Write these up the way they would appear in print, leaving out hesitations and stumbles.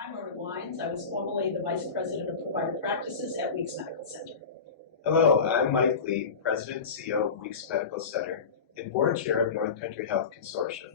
I'm Mary Wines. I was formerly the Vice President of Provider Practices at Weeks Medical Center. Hello, I'm Mike Lee, President and CEO of Weeks Medical Center and Board Chair of North Country Health Consortium.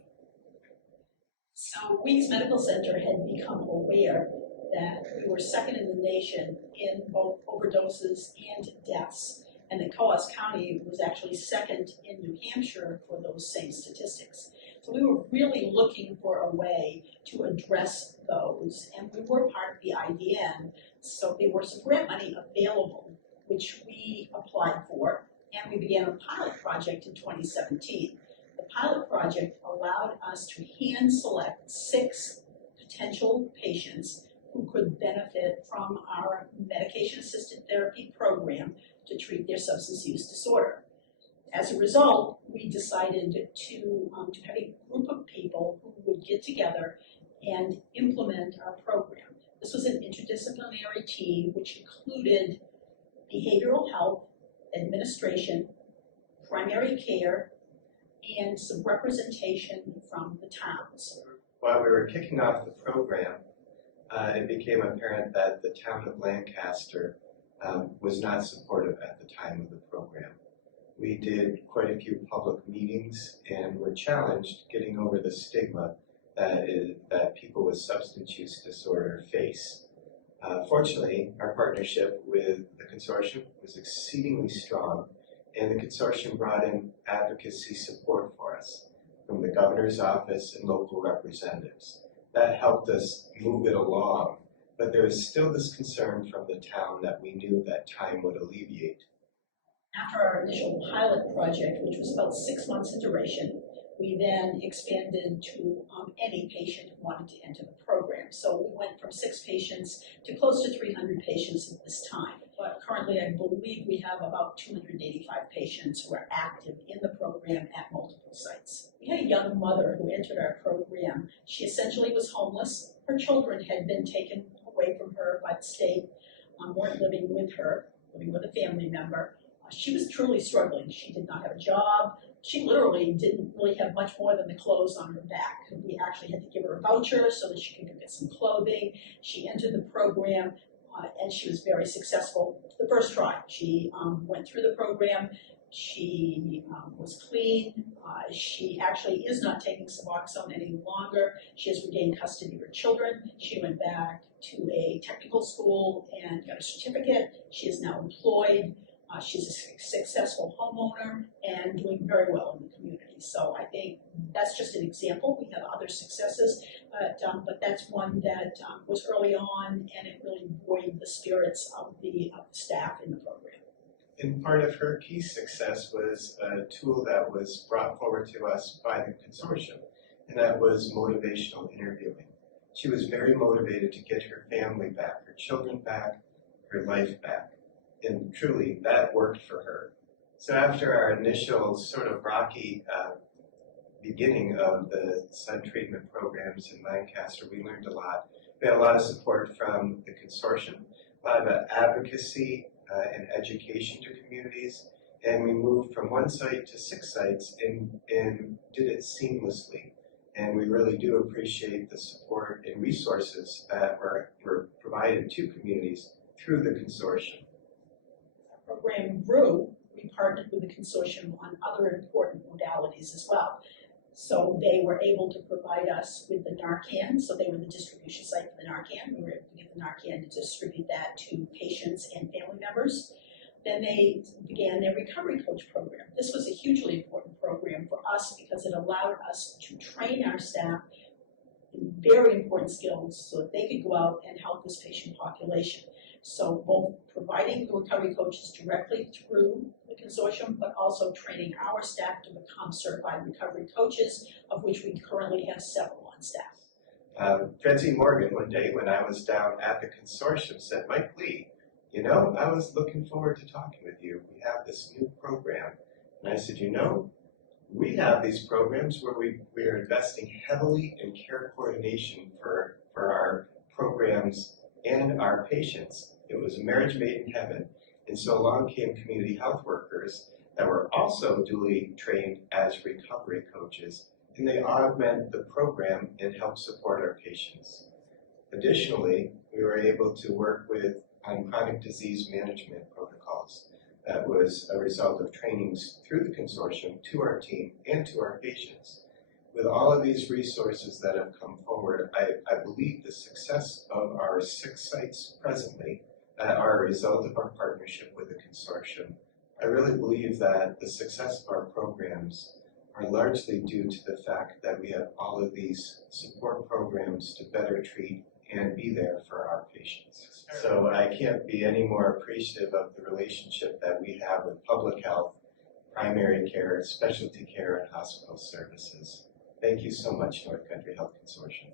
So Weeks Medical Center had become aware that we were second in the nation in both overdoses and deaths, and that Coos County was actually second in New Hampshire for those same statistics. So we were really looking for a way to address those, and we were part of the IDN, so there was some grant money available, which we applied for, and we began a pilot project in 2017. The pilot project allowed us to hand select 6 potential patients who could benefit from our medication-assisted therapy program to treat their substance use disorder. As a result, we decided to have a group of people who would get together and implement our program. This was an interdisciplinary team which included behavioral health, administration, primary care, and some representation from the towns. While we were kicking off the program, it became apparent that the town of Lancaster was not supportive at the time of the program. We did quite a few public meetings and were challenged getting over the stigma that people with substance use disorder face. Fortunately, our partnership with the consortium was exceedingly strong, and the consortium brought in advocacy support for us from the governor's office and local representatives. That helped us move it along, but there was still this concern from the town that we knew that time would alleviate. After our initial pilot project, which was about 6 months in duration, we then expanded to any patient who wanted to enter the program. So we went from 6 patients to close to 300 patients at this time. But currently, I believe we have about 285 patients who are active in the program at multiple sites. We had a young mother who entered our program. She essentially was homeless. Her children had been taken away from her by the state, weren't living with her, living with a family member. She was truly struggling. She did not have a job. She literally didn't really have much more than the clothes on her back. We actually had to give her a voucher so that she could get some clothing. She entered the program, and she was very successful the first try. She went through the program. She was clean. She actually is not taking Suboxone any longer. She has regained custody of her children. She went back to a technical school and got a certificate. She is now employed. She's a successful homeowner and doing very well in the community. So I think that's just an example. We have other successes, but that's one that was early on, and it really buoyed the spirits of the staff in the program. And part of her key success was a tool that was brought forward to us by the consortium, and that was motivational interviewing. She was very motivated to get her family back, her children back, her life back. And truly, that worked for her. So after our initial sort of rocky beginning of the SUD treatment programs in Lancaster, we learned a lot. We had a lot of support from the consortium, a lot of advocacy and education to communities, and we moved from 1 site to 6 sites and did it seamlessly. And we really do appreciate the support and resources that were provided to communities through the consortium. Program grew, we partnered with the consortium on other important modalities as well. So they were able to provide us with the Narcan, so they were the distribution site for the Narcan. We were able to get the Narcan to distribute that to patients and family members. Then they began their recovery coach program. This was a hugely important program for us because it allowed us to train our staff in very important skills so that they could go out and help this patient population. So both providing the recovery coaches directly through the consortium, but also training our staff to become certified recovery coaches, of which we currently have several on staff. Francine Morgan, one day when I was down at the consortium, said, "Mike Lee, you know, I was looking forward to talking with you. We have this new program." And I said, "You know, we have these programs where we are investing heavily in care coordination for our programs and our patients. It was a marriage made in heaven." And so along came community health workers that were also duly trained as recovery coaches, and they augment the program and help support our patients. Additionally, we were able to work with chronic disease management protocols. That was a result of trainings through the consortium to our team and to our patients. With all of these resources that have come forward, I believe the success of our 6 sites presently are a result of our partnership with the consortium. I really believe that the success of our programs are largely due to the fact that we have all of these support programs to better treat and be there for our patients. So I can't be any more appreciative of the relationship that we have with public health, primary care, specialty care, and hospital services. Thank you so much, North Country Health Consortium.